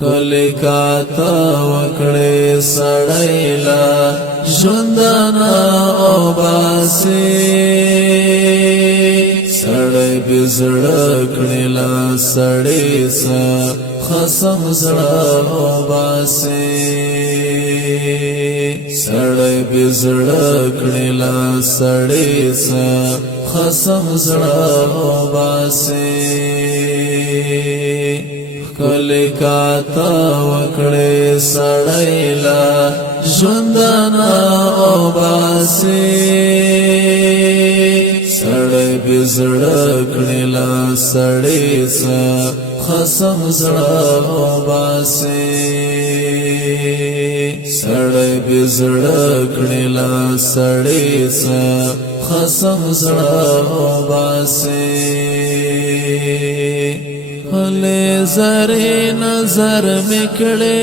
کلی کاتا وکڑی سڑیلا ژوندنا او باسی سڑی پی زړه کړیلا سڑی سا خصم زړه او باسی سڑی پی زړه کړیلا سڑی سا خصم زړه او باسی کلی کاتا وکڑی سڑیلا ژوندنا او باسی سڑی پی زړه کړیلا سڑی سا خصم زړه او باسی سڑی پی زړه کړیلا سڑی سا خصم زړه او باسی خلی زری نظر مکڑی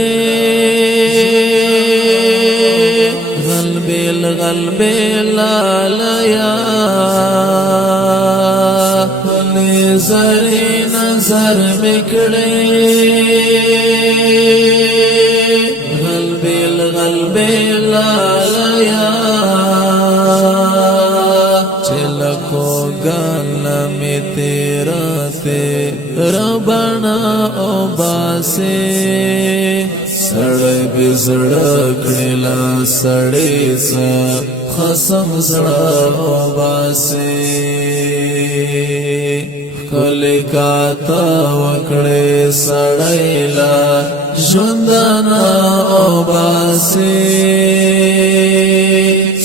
غلبیل لالیا خلی زری نظر مکڑی غلبیل لالیا چلکو گانا می تیرا ربنا او باسی سڑی پی زړه کړیلا سڑی سا خصم زړه او باسی کلی کاتا وکړی سڑیلا ژوندنا او باسی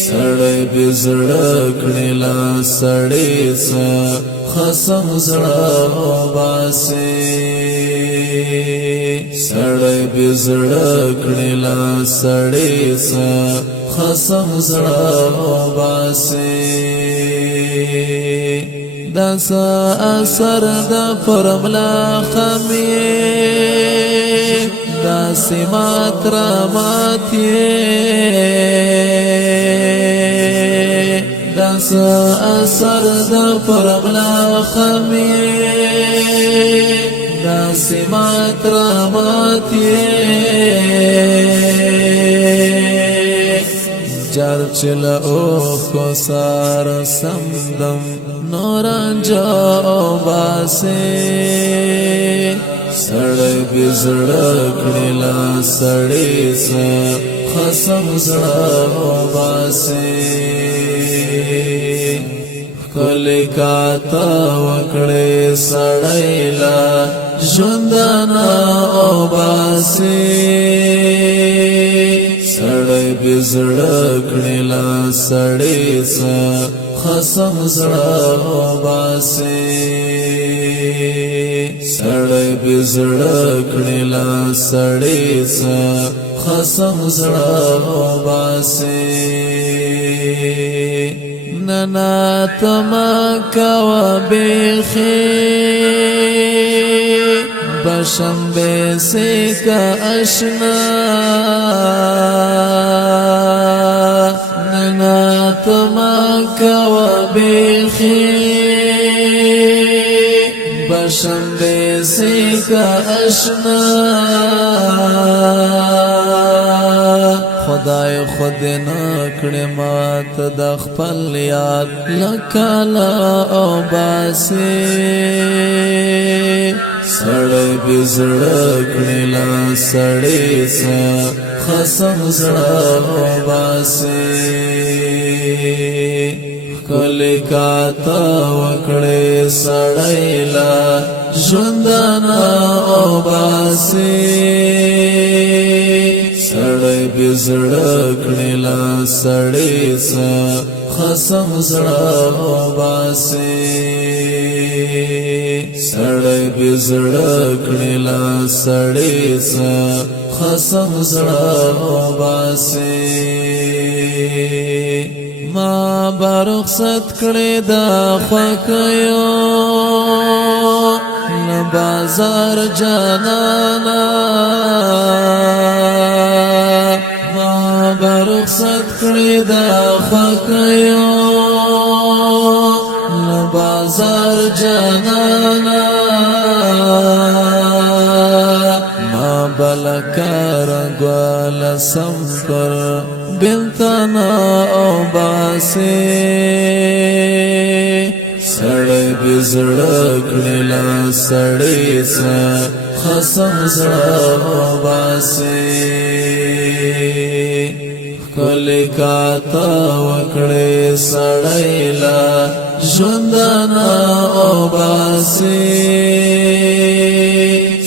سڑی پی زړه کړیلا سڑی سا خصم زړه او باسی سڑی پی زړه کړیلا سڑی سا خصم زړه او باسی داسا اثر دا فرملا خمی داسی ماتراماتی داسا اثر دا فرملا خمی داسی ماتراماتی جار چل اوخ کو سار سمدم نورانجا او باسی سڑی پی زړه کړیلا سڑی سا خصم زړه او باسی کلی کاتا وکړی سڑیلا ژوندنا او باسی سڑی پی زړه کړیلا سڑی سا خصم زړه او باسی سڑی پی زړه کړیلا سڑی سا خصم زړه او باسی ننا تما کوا بیخی بشنبه سے کا اشنا ننا تما کوا بیخی بشنبه سے کا اشنا خدای خود نکړې مات د خپل یاد لکالا او باسی سړی پی زړه کړیلا سڑی سا خصم زړه او باسی کلی کاتا وکړی سڑیلا ژوندنا او باسی سڑی پی زړه کړیلا سڑی سا خصم زړه او باسی سڑی پی زړه کړیلا سڑی سا خصم زړه او باسی ما برخصت کړی دا خوکیو نه بازار جانانا ما برخصت کړی دا خوکیو نه بازار جانانا ما بلکار گوال سمپر بلتنا او باسی سڑی بزڑکڑی لا سڑی سا خسم زڑا باسی کلی کاتا وکڑی سڑی لا ژوندنا او باسی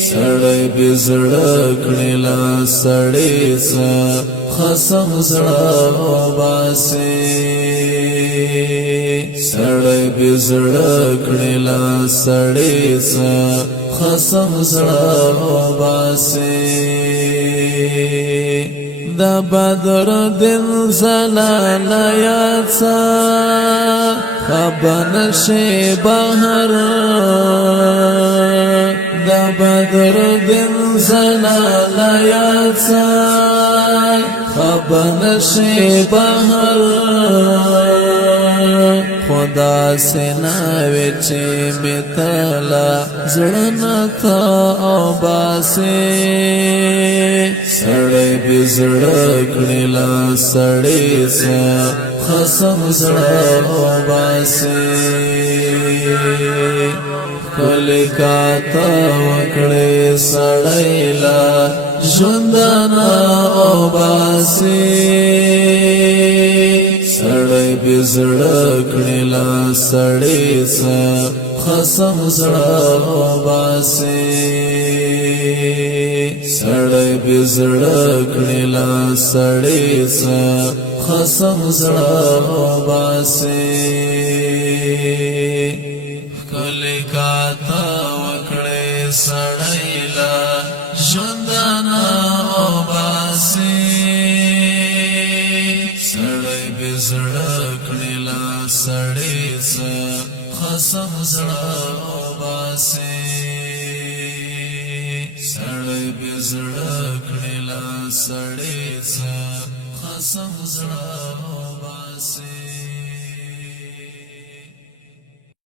سڑی بزڑکڑی لا سڑی سا خسم زڑا او باسی سڑی بزڑکڑی لا سڑی سا خسم زڑا او باسی دا بدر دن زلال یاد سا خبن شی بہر دا بدر دن زلال یاد سا خبن شی بہر خدا سے ناوی چی میتالا زڑنا تا او باسی سڑی بزڑکڑی لا سڑی سا خسم زڑا او باسی کلی کاتا وکڑی سڑی لا ژوندنا او باسی سڑی بزڑکڑی لا سڑی سا خسم زڑا او باسی سڑی بزڑکڑی لا سڑی سا خسم زڑا او باسی کلی کاتا وکڑی سڑی لا ژوندنا او باسی سڑی بزڑکڑی لا سڑی سا خسم زڑا او باسی سڑی بزڑکڑی لا سڑی سا خسم زڑا او باسی